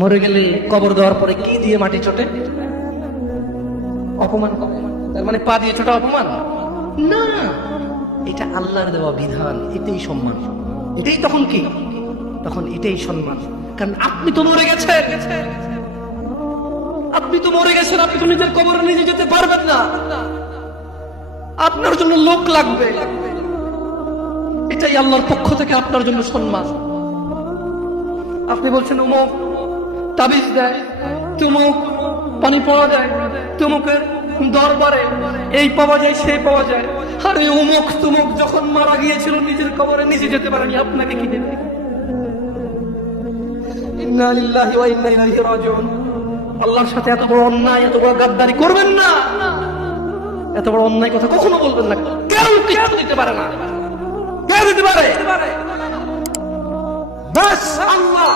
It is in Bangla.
মরে গেলে কবর দেওয়ার পরে কি দিয়ে মাটি চটে? অপমান করে। তার মানে পা দিয়ে ছোটা অপমান না, এটা আল্লাহর দেওয়া বিধান, এটাই সম্মান, এটাই তখন কি, তখন এটাই সম্মান। কারণ আপনি তো মরে গেছেন, আপনি তো মরে গেছেন, আপনি তো নিজের কবরে নিজে যেতে পারবেন না, আপনার জন্য লোক লাগবে, এটাই আল্লাহর পক্ষ থেকে আপনার জন্য সম্মান। আপনি বলছেন অমুক তাবিজ দেয়, তুমুক পানি পাওয়া যায়, তুমুকের দরবারে এই পাওয়া যায় সেই পাওয়া যায়। আরে অমুক তুমুক যখন মারা গিয়েছিল নিজের কবরে নিজে যেতে পারেনি, আপনাকে কি দেবে? ইন্না লিল্লাহি ওয়া ইন্না ইলাইহি রাজিউন। আল্লাহর সাথে এত বড় অন্যায়, এত বড় গাদ্দারি করবেন না, এত বড় অন্যায় কথা কখনো বলবেন না। কেউ কিছু দিতে পারে না, কেউ দিতে পারে? বাস আল্লাহ।